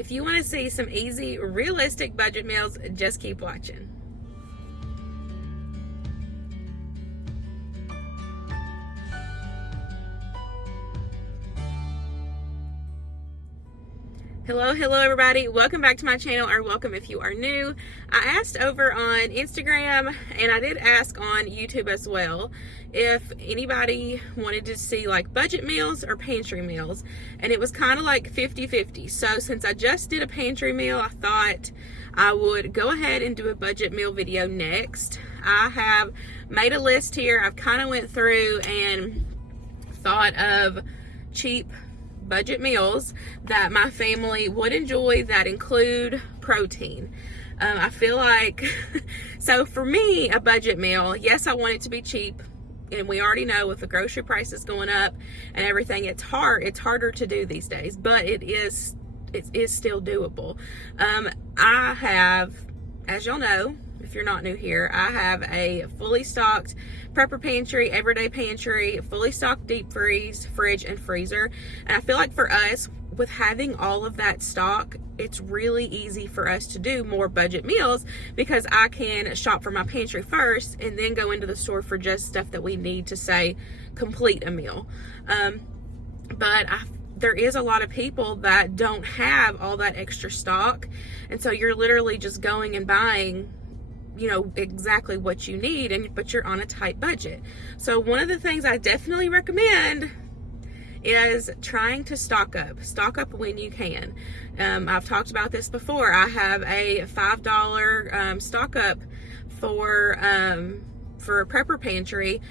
If you want to see some easy, realistic budget meals, just keep watching. Hello everybody, welcome back to my channel, or welcome if you are new. I asked over on Instagram, and I did ask on YouTube as well, if anybody wanted to see like budget meals or pantry meals, and it was kind of like 50-50. So since I just did a pantry meal, I thought I would go ahead and do a budget meal video next. I have made a list here. I've kind of went through and thought of cheap budget meals that my family would enjoy that include protein. I feel like, so for me, a budget meal, yes, I want it to be cheap, and we already know with the grocery prices going up and everything, it's harder to do these days, but it is still doable. I have, as y'all know, if you're not new here, I have a fully stocked prepper pantry, everyday pantry, fully stocked deep freeze, fridge, and freezer. And I feel like for us, with having all of that stock, it's really easy for us to do more budget meals because I can shop for my pantry first and then go into the store for just stuff that we need to, say, complete a meal. There is a lot of people that don't have all that extra stock, and so you're literally just going and buying, you know, exactly what you need, but you're on a tight budget. So one of the things I definitely recommend is trying to stock up when you can. I've talked about this before. I have a $5 stock up for a prepper pantry,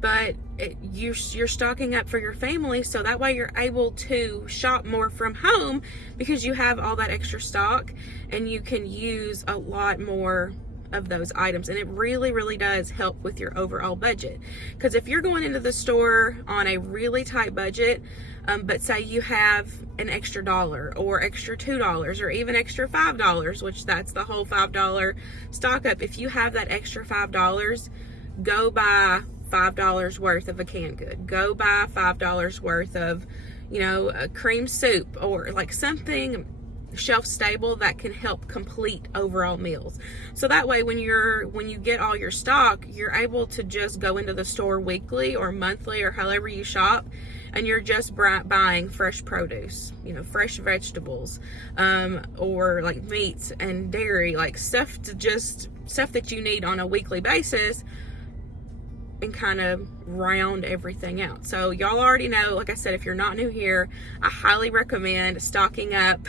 but you're stocking up for your family, so that way you're able to shop more from home because you have all that extra stock and you can use a lot more of those items, and it really does help with your overall budget. Because if you're going into the store on a really tight budget, but say you have an extra $1 or extra $2 or even extra $5, which that's the whole $5 stock up, if you have that extra $5, go buy $5 worth of a canned good, go buy $5 worth of, you know, a cream soup, or like something shelf stable that can help complete overall meals. So that way when you get all your stock, you're able to just go into the store weekly or monthly or however you shop, and you're just buying fresh produce, you know, fresh vegetables, or like meats and dairy, like stuff that you need on a weekly basis, and kind of round everything out. So y'all already know, like I said, if you're not new here, I highly recommend stocking up.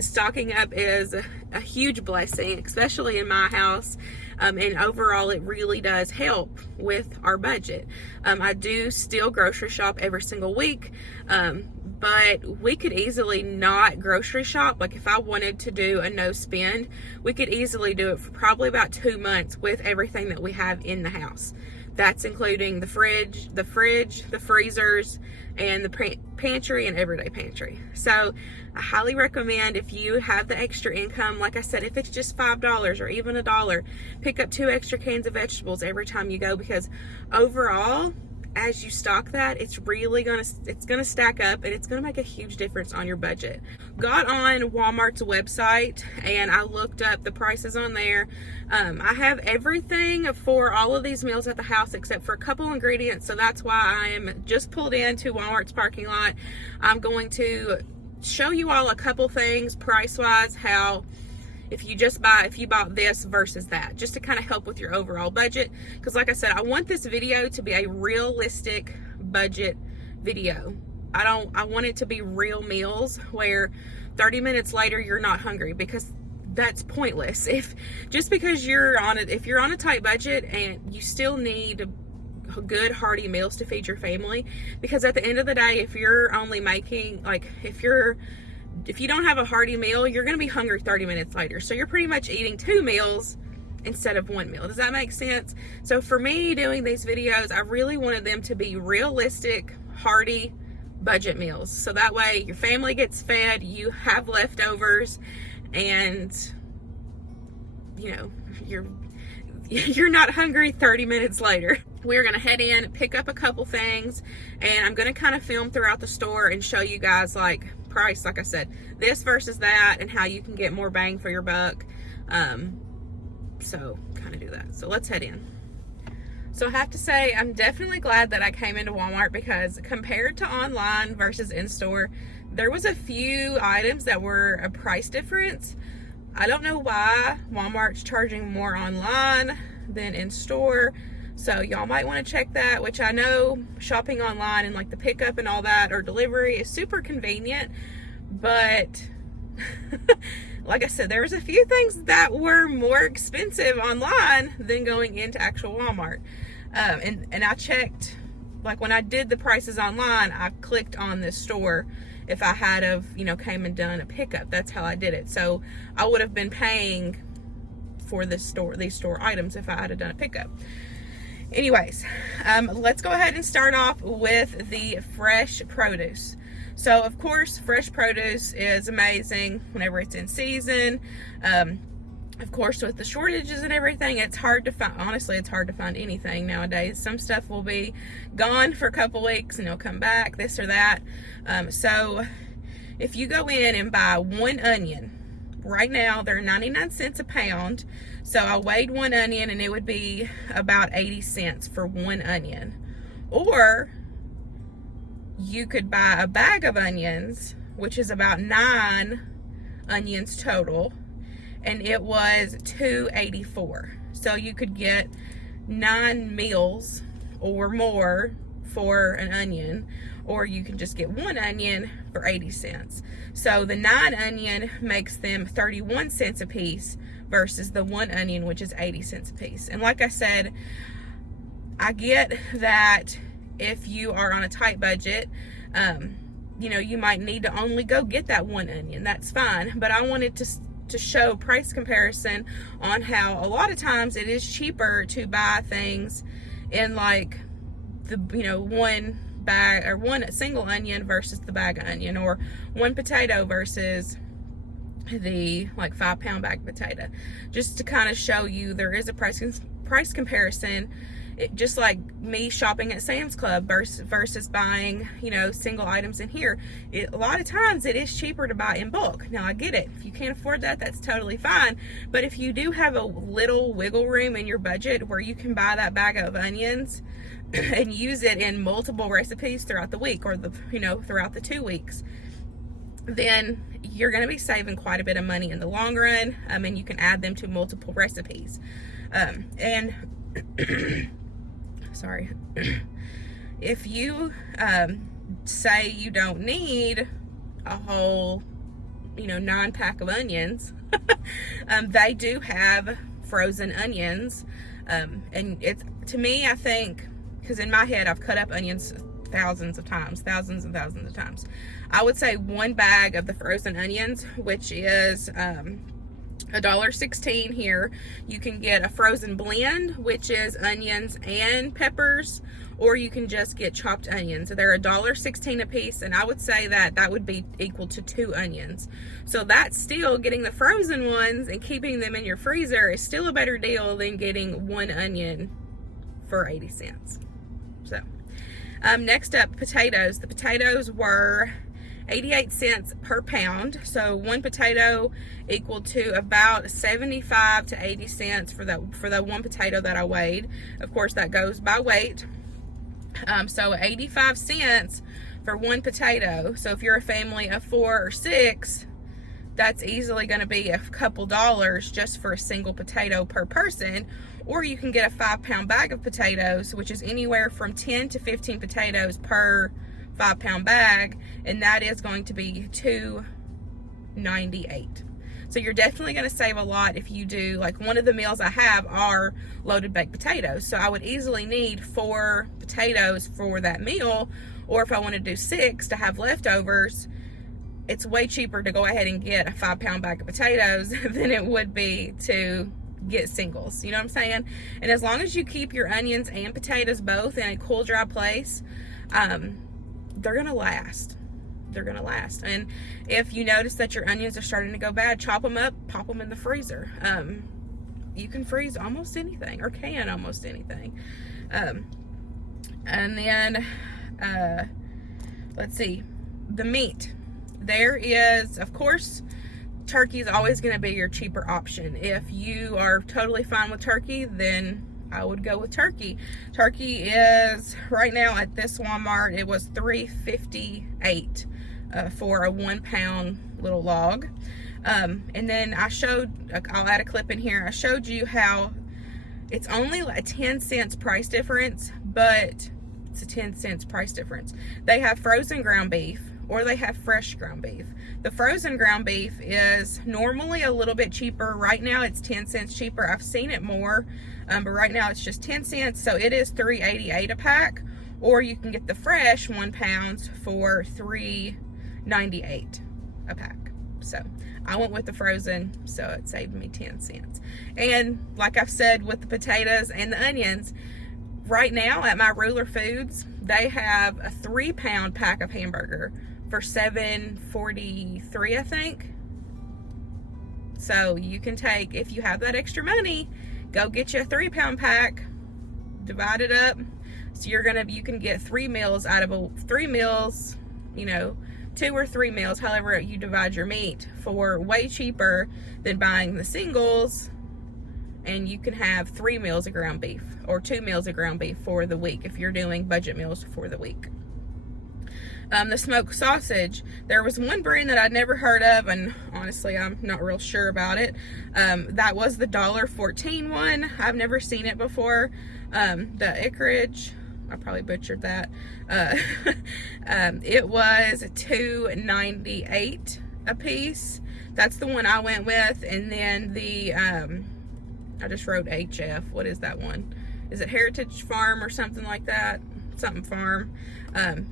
Stocking up is a huge blessing, especially in my house, and overall it really does help with our budget. I do still grocery shop every single week, but we could easily not grocery shop. Like if I wanted to do a no spend, we could easily do it for probably about 2 months with everything that we have in the house. That's including the fridge, the freezers, and the pantry and everyday pantry. So I highly recommend, if you have the extra income, like I said, if it's just $5 or even $1, pick up 2 extra cans of vegetables every time you go, because overall, as you stock that, it's gonna stack up, and it's gonna make a huge difference on your budget. Got on Walmart's website and I looked up the prices on there. I have everything for all of these meals at the house except for a couple ingredients, so that's why I am just pulled into Walmart's parking lot. I'm going to show you all a couple things price wise, how if you bought this versus that, just to kind of help with your overall budget. Because like I said, I want this video to be a realistic budget video. I want it to be real meals where 30 minutes later you're not hungry, because that's pointless. If you're on a tight budget and you still need good hearty meals to feed your family, because at the end of the day, if you're only making, like, if you don't have a hearty meal, you're going to be hungry 30 minutes later. So you're pretty much eating 2 meals instead of 1 meal. Does that make sense? So for me, doing these videos, I really wanted them to be realistic, hearty budget meals. So that way your family gets fed, you have leftovers, and you know, you're not hungry 30 minutes later. We're gonna head in, pick up a couple things, and I'm gonna kind of film throughout the store and show you guys like price, like I said, this versus that, and how you can get more bang for your buck. So kind of do that. So let's head in. So I have to say, I'm definitely glad that I came into Walmart, because compared to online versus in-store, there was a few items that were a price difference. I don't know why Walmart's charging more online than in-store. So y'all might want to check that, which I know shopping online and like the pickup and all that, or delivery, is super convenient. But like I said, there was a few things that were more expensive online than going into actual Walmart. And I checked, like when I did the prices online, I clicked on this store if I had of, you know, came and done a pickup. That's how I did it. So I would have been paying for these store items if I had done a pickup. Anyways, let's go ahead and start off with the fresh produce. So of course, fresh produce is amazing whenever it's in season. Of course, with the shortages and everything, it's hard to find, honestly, it's hard to find anything nowadays. Some stuff will be gone for a couple weeks and it'll come back, this or that. So if you go in and buy one onion, right now they're 99 cents a pound. So I weighed one onion and it would be about 80 cents for one onion. Or you could buy a bag of onions, which is about 9 onions total, and it was $2.84. So you could get 9 meals or more for an onion, or you can just get one onion for 80 cents. So the 9 onion makes them 31 cents a piece versus the one onion, which is 80 cents a piece. And like I said, I get that if you are on a tight budget, you know, you might need to only go get that one onion. That's fine. But I wanted to show price comparison on how a lot of times it is cheaper to buy things in like the, you know, one bag or one single onion versus the bag of onion, or one potato versus the like 5-pound bag of potato, just to kind of show you there is a price comparison. Just like me shopping at Sam's Club versus buying, you know, single items in here. A lot of times it is cheaper to buy in bulk. Now I get it. If you can't afford that, that's totally fine. But if you do have a little wiggle room in your budget where you can buy that bag of onions and use it in multiple recipes throughout the week, or the, you know, throughout the 2 weeks, then you're going to be saving quite a bit of money in the long run. And you can add them to multiple recipes. And sorry, if you say you don't need a whole, you know, 9-pack of onions, they do have frozen onions. And it's, to me, I think, because in my head I've cut up onions thousands and thousands of times, I would say one bag of the frozen onions, which is $1.16 here, you can get a frozen blend, which is onions and peppers, or you can just get chopped onions. So they're $1.16 a piece, and I would say that would be equal to 2 onions. So that's still, getting the frozen ones and keeping them in your freezer is still a better deal than getting one onion for 80 cents. So next up, potatoes. The potatoes were 88 cents per pound. So one potato equal to about 75 to 80 cents for that one potato that I weighed. Of course, that goes by weight. So 85 cents for one potato. So if you're a family of 4 or 6, that's easily going to be a couple dollars just for a single potato per person. Or you can get a 5-pound bag of potatoes, which is anywhere from 10 to 15 potatoes per 5-pound bag, and that is going to be $2.98. So you're definitely going to save a lot if you do, like, one of the meals I have are loaded baked potatoes. So I would easily need 4 potatoes for that meal, or if I want to do 6 to have leftovers, it's way cheaper to go ahead and get a 5-pound bag of potatoes than it would be to get singles. You know what I'm saying? And as long as you keep your onions and potatoes both in a cool, dry place, they're gonna last. They're gonna last. And if you notice that your onions are starting to go bad, chop them up, pop them in the freezer. You can freeze almost anything, or can almost anything. And then let's see, the meat. There is, of course, turkey is always going to be your cheaper option. If you are totally fine with turkey, then I would go with turkey. Turkey is, right now at this Walmart, it was $3.58 for a 1 pound little log. And then I'll add a clip in here. I showed you how it's only a 10 cents price difference, but it's a 10 cents price difference. They have frozen ground beef, or they have fresh ground beef. The frozen ground beef is normally a little bit cheaper. Right now it's 10 cents cheaper. I've seen it more, but right now it's just 10 cents. So it is $3.88 a pack, or you can get the fresh 1 pound for $3.98 a pack. So I went with the frozen, so it saved me 10 cents. And like I've said with the potatoes and the onions, right now at my Ruler Foods, they have a 3 pound pack of hamburger for $7.43, I think. So you can take, if you have that extra money, go get you a 3 pound pack, divide it up. So you can get 3 meals out of 3 meals, you know, 2 or 3 meals, however you divide your meat, for way cheaper than buying the singles. And you can have 3 meals of ground beef, or 2 meals of ground beef for the week if you're doing budget meals for the week. The smoked sausage, there was one brand that I'd never heard of, and honestly I'm not real sure about it. That was the $1.14 one. I've never seen it before. The Acreage, I probably butchered that. It was $2.98 a piece. That's the one I went with. And then the I just wrote HF. What is that one? Is it Heritage Farm or something like that? Something Farm.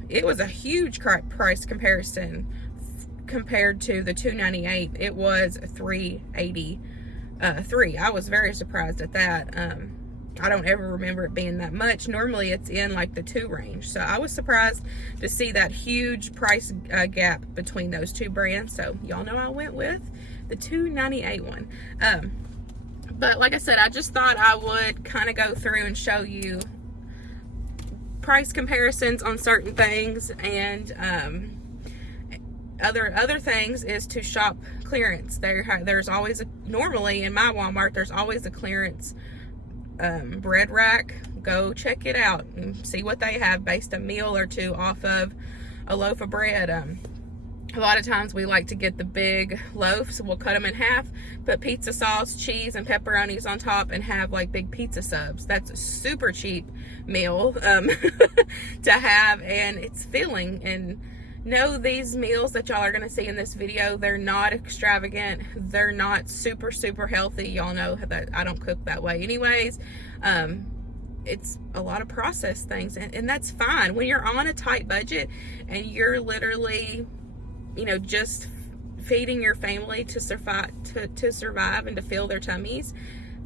It was a huge price comparison compared to the $2.98. It was $3.83. I was very surprised at that. I don't ever remember it being that much. Normally it's in like the $2 range. So I was surprised to see that huge price gap between those two brands. So y'all know I went with the $2.98 one. But like I said, I just thought I would kind of go through and show you price comparisons on certain things, and other things is to shop clearance. There's always normally in my Walmart, there's always a clearance bread rack. Go check it out and see what they have based a meal or two off of a loaf of bread. A lot of times we like to get the big loaf, so we'll cut them in half, put pizza sauce, cheese, and pepperonis on top, and have like big pizza subs. That's a super cheap meal to have, and it's filling. And no, these meals that y'all are going to see in this video, they're not extravagant. They're not super healthy. Y'all know that I don't cook that way anyways. It's a lot of processed things, and that's fine. When you're on a tight budget and you're literally, you know, just feeding your family to survive and to fill their tummies,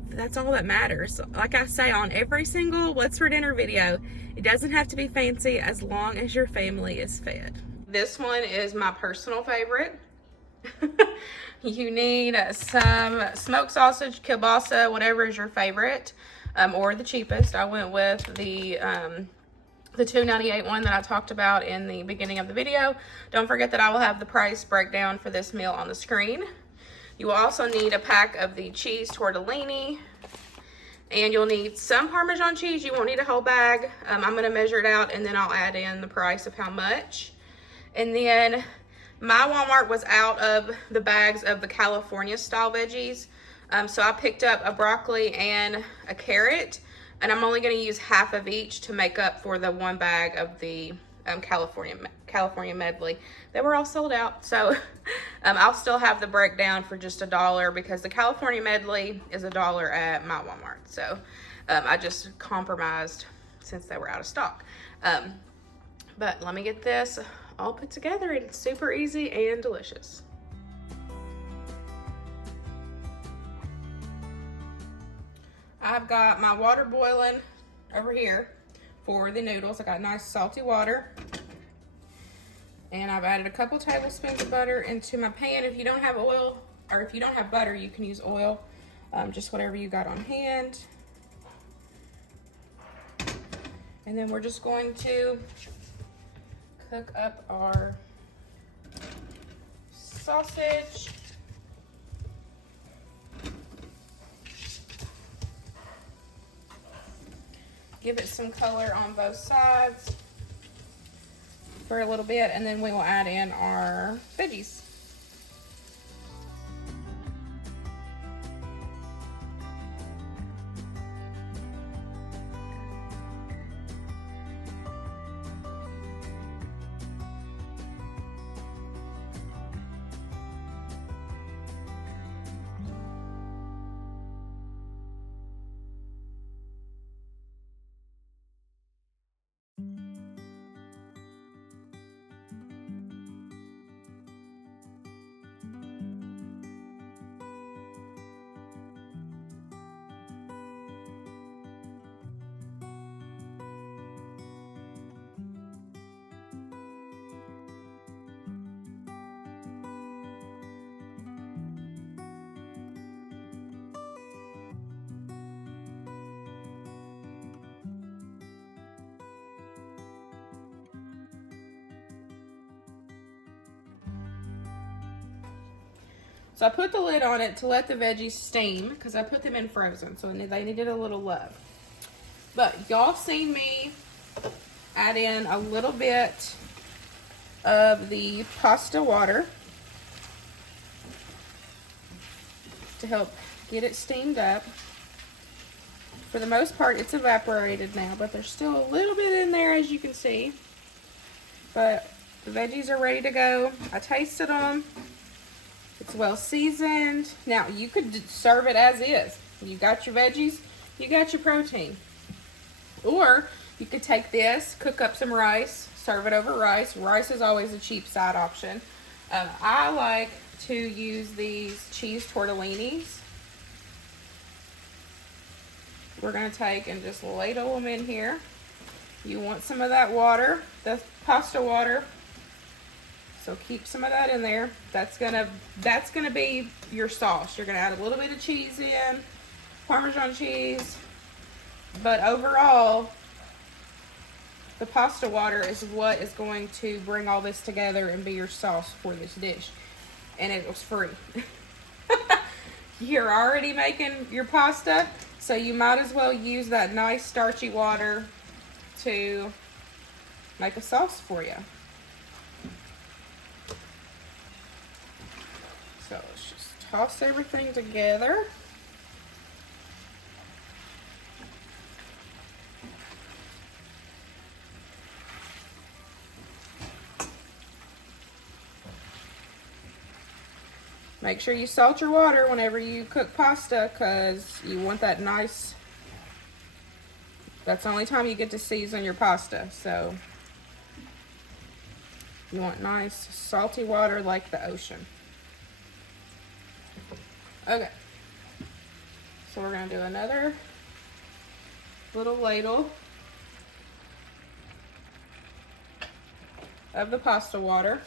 that's all that matters. Like I say on every single What's for Dinner video, it doesn't have to be fancy as long as your family is fed. This one is my personal favorite. You need some smoked sausage, kielbasa, whatever is your favorite, or the cheapest. I went with the $2.98 one that I talked about in the beginning of the video. Don't forget that I will have the price breakdown for this meal on the screen. You will also need a pack of the cheese tortellini, and you'll need some Parmesan cheese. You won't need a whole bag. I'm going to measure it out, and then I'll add in the price of how much. And then my Walmart was out of the bags of the California style veggies. So I picked up a broccoli and a carrot, and I'm only going to use half of each to make up for the 1 bag of the California medley. They were all sold out, so I'll still have the breakdown for just $1, because the California medley is $1 at my Walmart. So I just compromised since they were out of stock. But let me get this all put together. It's super easy and delicious. I've got my water boiling over here for the noodles. I got nice salty water, and I've added a couple tablespoons of butter into my pan. If you don't have oil, or if you don't have butter, you can use oil, just whatever you got on hand. And then we're just going to cook up our sausage. Give it some color on both sides for a little bit, and then we will add in our veggies. So I put the lid on it to let the veggies steam because I put them in frozen, so they needed a little love. But y'all seen me add in a little bit of the pasta water to help get it steamed up. For the most part, it's evaporated now, but there's still a little bit in there, as you can see. But the veggies are ready to go. I tasted them. It's well seasoned. Now, you could serve it as is. You got your veggies, you got your protein. Or you could take this, cook up some rice, serve it over rice. Rice is always a cheap side option. I like to use these cheese tortellinis. We're going to take and just ladle them in here. You want some of that water, the pasta water. So keep some of that in there. That's gonna be your sauce. You're gonna add a little bit of cheese in, Parmesan cheese, but overall, the pasta water is what is going to bring all this together and be your sauce for this dish. And it was free. You're already making your pasta, so you might as well use that nice starchy water to make a sauce for you. So let's just toss everything together. Make sure you salt your water whenever you cook pasta, because you want that nice, that's the only time you get to season your pasta. So you want nice salty water like the ocean. Okay, so we're going to do another little ladle of the pasta water,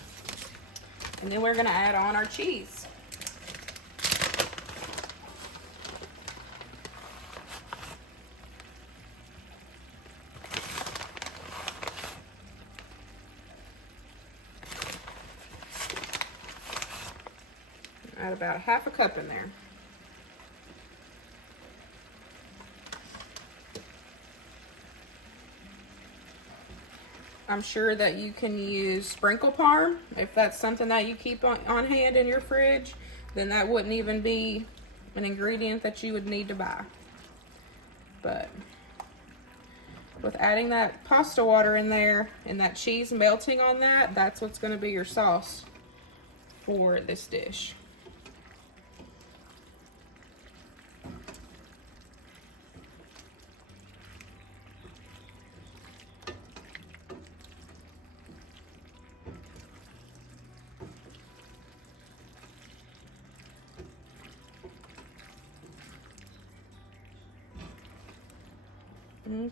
and then we're going to add on our cheese. Add about half a cup in there. I'm sure that you can use sprinkle parm. If that's something that you keep on hand in your fridge, then that wouldn't even be an ingredient that you would need to buy. But with adding that pasta water in there and that cheese melting on that, that's what's going to be your sauce for this dish.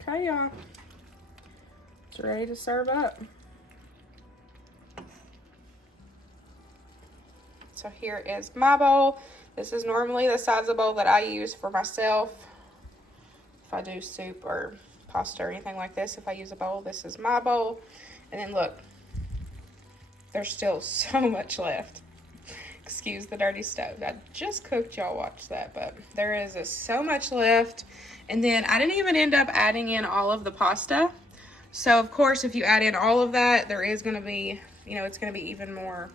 Okay, y'all. It's ready to serve up. So here is my bowl. This is normally the size of bowl that I use for myself. If I do soup or pasta or anything like this, if I use a bowl, this is my bowl. And then look, there's still so much left. Excuse the dirty stove. I just cooked, y'all watch that, but there is so much left. And then I didn't even end up adding in all of the pasta. So of course, if you add in all of that, there is going to be, you know, it's going to be even more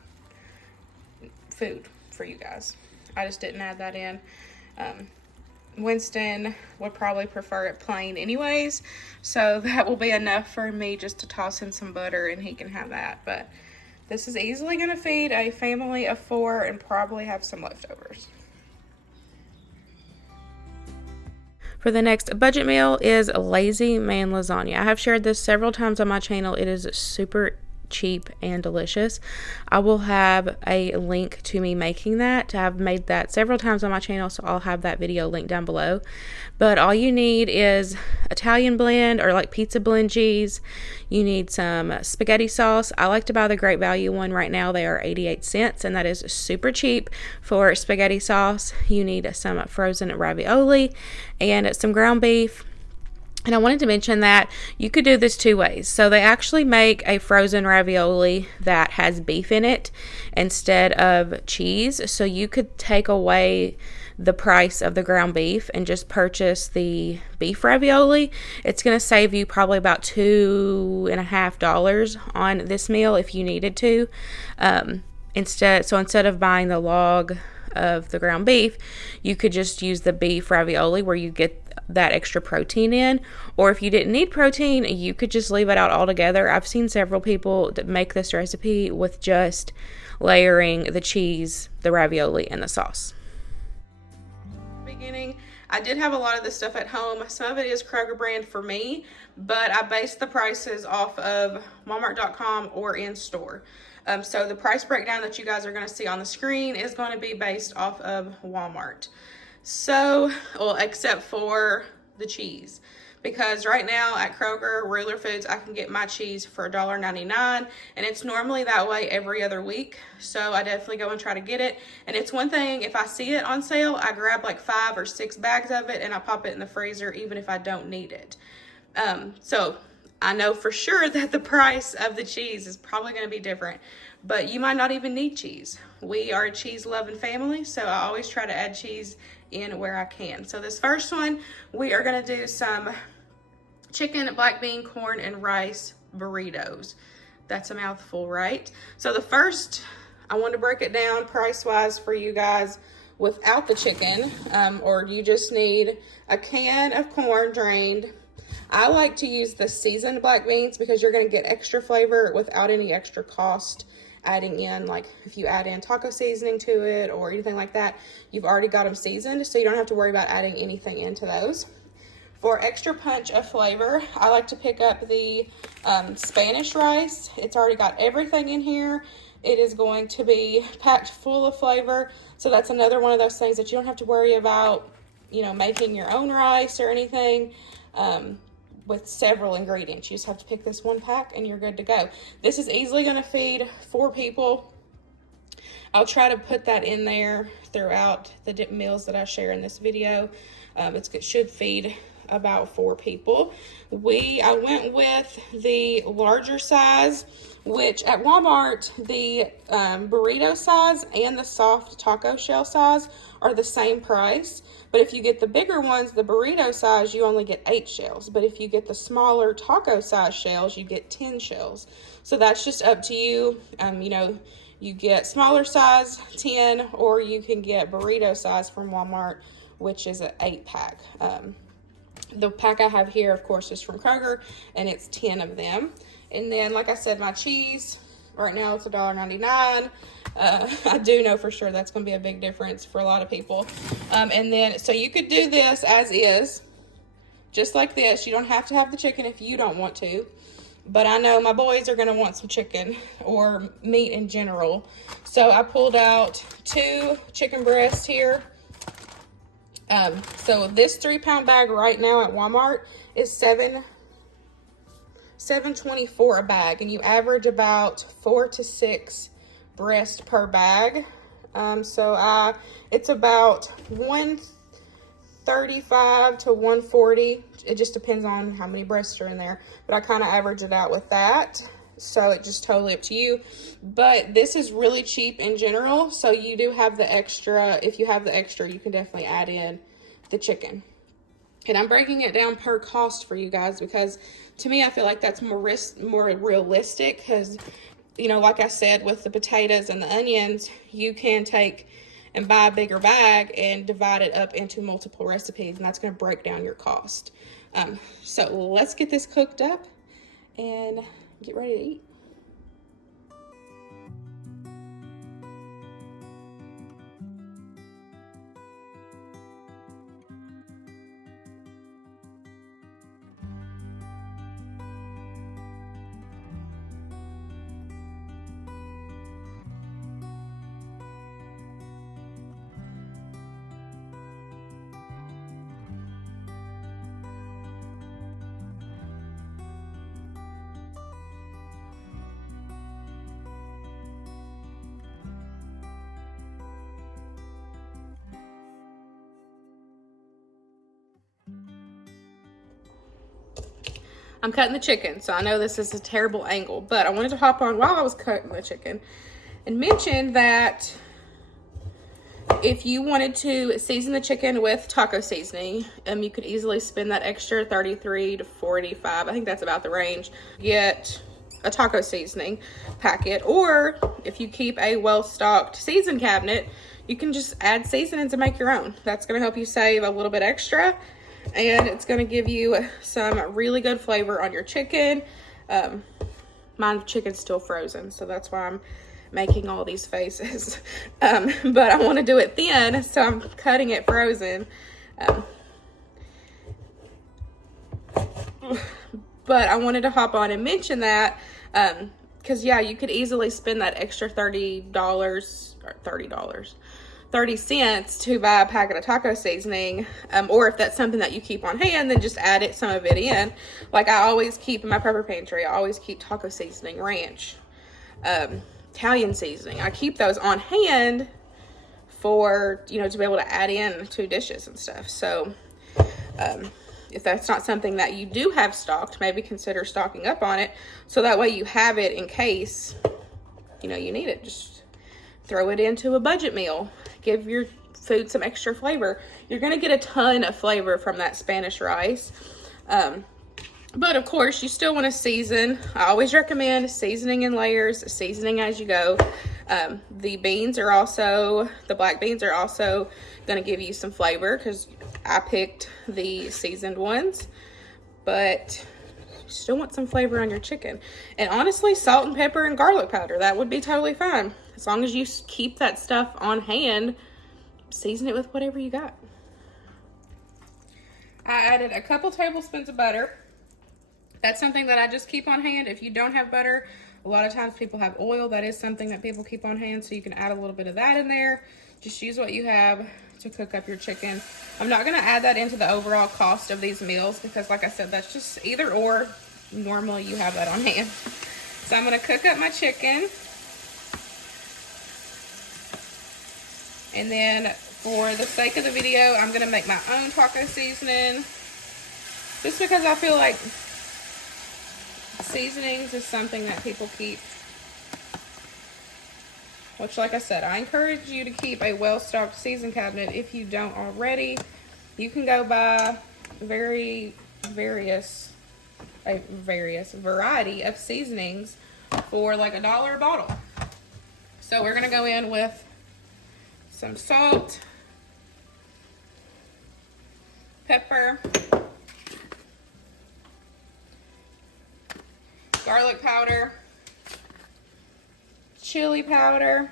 food for you guys. I just didn't add that in. Winston would probably prefer it plain anyways, so that will be enough for me just to toss in some butter and he can have that. But this is easily going to feed a family of 4 and probably have some leftovers. For the next budget meal is Lazy Man Lasagna. I have shared this several times on my channel. It is super cheap and delicious. I will have a link to me making that. I've made that several times on my channel, so I'll have that video linked down below. But all you need is Italian blend or like pizza blend cheese. You need some spaghetti sauce. I like to buy the Great Value one right now. They are 88 cents, and that is super cheap for spaghetti sauce. You need some frozen ravioli and some ground beef. And I wanted to mention that you could do this 2 ways. So they actually make a frozen ravioli that has beef in it instead of cheese. So you could take away the price of the ground beef and just purchase the beef ravioli. It's going to save you probably about $2.50 on this meal if you needed to. Instead of buying the log of the ground beef, you could just use the beef ravioli where you get that extra protein in. Or if you didn't need protein, you could just leave it out altogether. I've seen several people that make this recipe with just layering the cheese, the ravioli, and the sauce. Beginning, I did have a lot of this stuff at home. Some of it is Kroger brand for me, but I based the prices off of Walmart.com or in store. So the price breakdown that you guys are going to see on the screen is going to be based off of Walmart. So, well, except for the cheese, because right now at Kroger, Ruler Foods, I can get my cheese for $1.99, and it's normally that way every other week. So I definitely go and try to get it. And it's one thing, if I see it on sale, I grab like 5 or 6 bags of it and I pop it in the freezer, even if I don't need it. So I know for sure that the price of the cheese is probably going to be different, but you might not even need cheese. We are a cheese-loving family, so I always try to add cheese in where I can. So this first one, we are going to do some chicken, black bean, corn, and rice burritos. That's a mouthful, right? So the first, I want to break it down price-wise for you guys without the chicken, or you just need a can of corn drained. I like to use the seasoned black beans because you're going to get extra flavor without any extra cost adding in. Like if you add in taco seasoning to it or anything like that, you've already got them seasoned, so you don't have to worry about adding anything into those. For extra punch of flavor, I like to pick up the Spanish rice. It's already got everything in here. It is going to be packed full of flavor, so that's another one of those things that you don't have to worry about, you know, making your own rice or anything. With several ingredients. You just have to pick this one pack and you're good to go. This is easily going to feed 4 people. I'll try to put that in there throughout the meals that I share in this video. It should feed about 4 people. I went with the larger size, which at Walmart, the burrito size and the soft taco shell size are the same price. But if you get the bigger ones, the burrito size, you only get 8 shells. But if you get the smaller taco size shells, you get 10 shells. So that's just up to you. You know, you get smaller size, 10, or you can get burrito size from Walmart, which is an 8-pack. The pack I have here, of course, is from Kroger, and it's 10 of them. And then, like I said, my cheese, right now it's $1.99. I do know for sure that's going to be a big difference for a lot of people. And then, so you could do this as is, just like this. You don't have to have the chicken if you don't want to. But I know my boys are going to want some chicken or meat in general. So I pulled out 2 chicken breasts here. So this 3-pound bag right now at Walmart is $7.24 a bag, and you average about 4 to 6 breasts per bag. So it's about 135 to 140. It just depends on how many breasts are in there, but I kind of average it out with that. So it's just totally up to you. But this is really cheap in general. So you do have the extra. If you have the extra, you can definitely add in the chicken. And I'm breaking it down per cost for you guys because to me, I feel like that's more realistic because, you know, like I said, with the potatoes and the onions, you can take and buy a bigger bag and divide it up into multiple recipes, and that's going to break down your cost. So let's get this cooked up and get ready to eat. I'm cutting the chicken, so I know this is a terrible angle, but I wanted to hop on while I was cutting the chicken and mention that if you wanted to season the chicken with taco seasoning, you could easily spend that extra $33 to $45. I think that's about the range. Get a taco seasoning packet, or if you keep a well-stocked season cabinet, you can just add seasonings and make your own. That's going to help you save a little bit extra, and it's going to give you some really good flavor on your chicken. My chicken's still frozen, so that's why I'm making all these faces. But I want to do it thin, so I'm cutting it frozen. But I wanted to hop on and mention that because, yeah, you could easily spend that extra $30 cents to buy a packet of taco seasoning, or if that's something that you keep on hand, then just add some of it in. Like I always keep in my prepper pantry, I always keep taco seasoning, ranch, Italian seasoning. I keep those on hand for, you know, to be able to add in to dishes and stuff. So if that's not something that you do have stocked, maybe consider stocking up on it, so that way you have it in case, you know, you need it. Just throw it into a budget meal. Give your food some extra flavor. You're going to get a ton of flavor from that Spanish rice. But of course, you still want to season. I always recommend seasoning in layers, seasoning as you go. The black beans are also going to give you some flavor because I picked the seasoned ones. But you still want some flavor on your chicken. And honestly, salt and pepper and garlic powder, that would be totally fine. As long as you keep that stuff on hand, season it with whatever you got. I added a couple tablespoons of butter. That's something that I just keep on hand. If you don't have butter, a lot of times people have oil. That is something that people keep on hand, so you can add a little bit of that in there. Just use what you have to cook up your chicken. I'm not going to add that into the overall cost of these meals because, like I said, that's just either or. Normally you have that on hand. So I'm going to cook up my chicken. And then for the sake of the video, I'm going to make my own taco seasoning. Just because I feel like seasonings is something that people keep. Which, like I said, I encourage you to keep a well-stocked season cabinet if you don't already. You can go buy a variety of seasonings for like $1 a bottle. So we're going to go in with some salt, pepper, garlic powder, chili powder,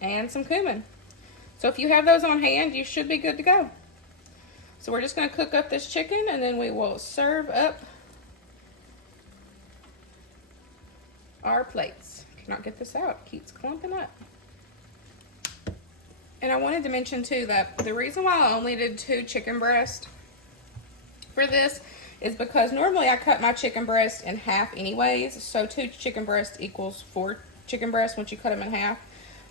and some cumin. So if you have those on hand, you should be good to go. So we're just going to cook up this chicken, and then we will serve up our plates. Cannot get this out. It keeps clumping up. And I wanted to mention too that the reason why I only did 2 chicken breasts for this is because normally I cut my chicken breast in half anyways. So 2 chicken breasts equals 4 chicken breasts once you cut them in half.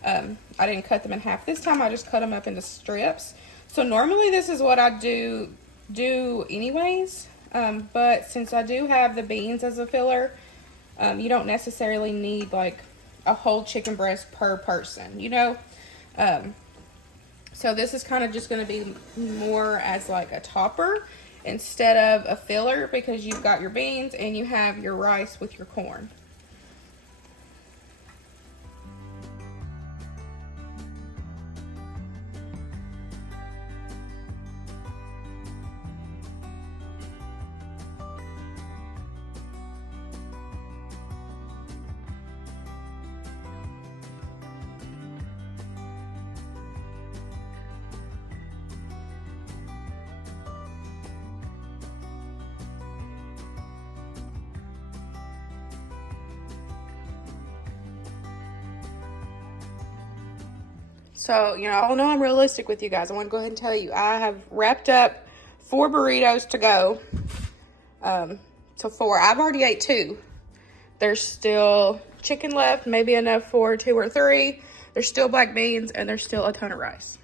I didn't cut them in half this time. I just cut them up into strips. So normally this is what I do do anyways. But since I do have the beans as a filler, you don't necessarily need like a whole chicken breast per person, you know? So this is kind of just going to be more as like a topper instead of a filler, because you've got your beans and you have your rice with your corn. So, you know, I know I'm realistic with you guys. I want to go ahead and tell you, I have wrapped up 4 burritos to go. So 4. I've already ate 2. There's still chicken left, maybe enough for 2 or 3. There's still black beans, and there's still a ton of rice.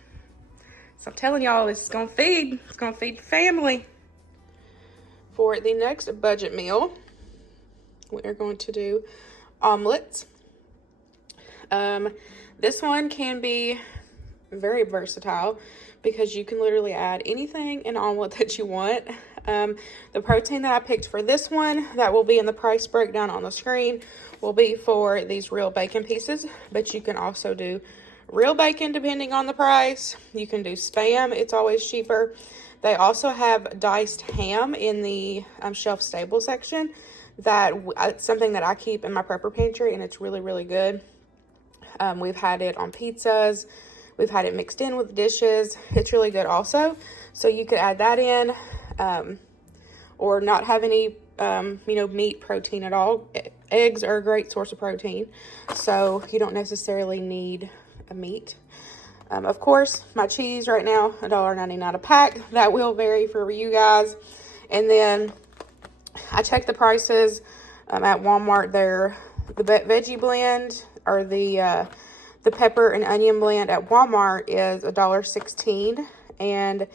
So I'm telling y'all, this is going to feed. It's going to feed the family. For the next budget meal, we are going to do omelets. This one can be very versatile because you can literally add anything in an omelet that you want. The protein that I picked for this one, that will be in the price breakdown on the screen, will be for these real bacon pieces, but you can also do real bacon depending on the price. You can do Spam, it's always cheaper. They also have diced ham in the shelf stable section. It's something that I keep in my prepper pantry, and it's really, really good. We've had it on pizzas. We've had it mixed in with dishes. It's really good also. So you could add that in, or not have any, meat protein at all. Eggs are a great source of protein, so you don't necessarily need a meat. Of course, my cheese right now, $1.99 a pack. That will vary for you guys. And then I checked the prices at Walmart. The veggie blend, or the pepper and onion blend at Walmart is $1.16, and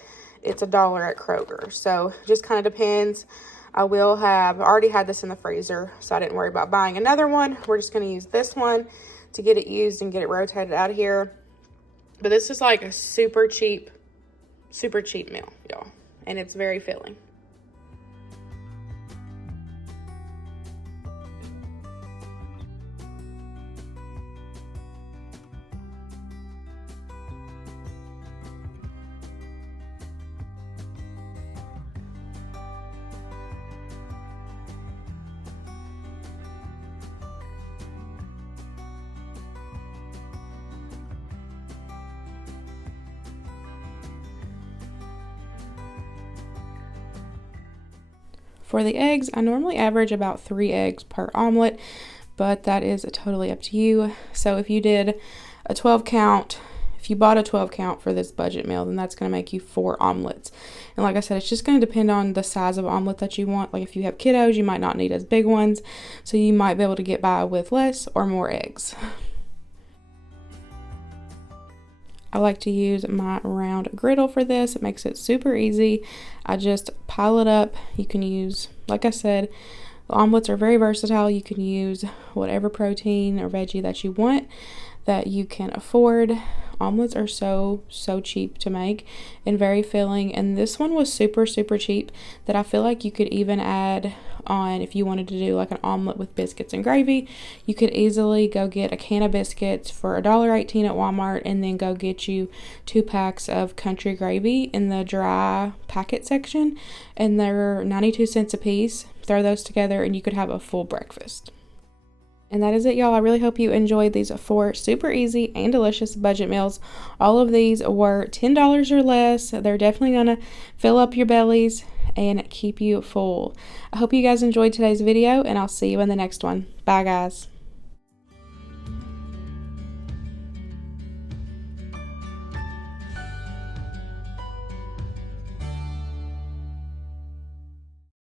it's $1 at Kroger. So just kind of depends. I already had this in the freezer, so I didn't worry about buying another one. We're just going to use this one to get it used and get it rotated out of here. But this is like a super cheap meal, y'all, and it's very filling. For the eggs, I normally average about 3 eggs per omelet, but that is totally up to you. So if you did a 12 count, if you bought a 12 count for this budget meal, then that's going to make you 4 omelets. And like I said, it's just going to depend on the size of omelet that you want. Like if you have kiddos, you might not need as big ones, so you might be able to get by with less or more eggs. I like to use my round griddle for this. It makes it super easy. I just pile it up. You can use, like I said, the omelets are very versatile. You can use whatever protein or veggie that you want, that you can afford. Omelets are so cheap to make and very filling, and this one was super cheap that I feel like you could even add on, if you wanted to do like an omelet with biscuits and gravy, you could easily go get a can of biscuits for $1.18 at Walmart, and then go get you 2 packs of country gravy in the dry packet section, and they're 92 cents a piece. Throw those together and you could have a full breakfast. And that is it, y'all. I really hope you enjoyed these 4 super easy and delicious budget meals. All of these were $10 or less. They're definitely going to fill up your bellies and keep you full. I hope you guys enjoyed today's video, and I'll see you in the next one. Bye, guys.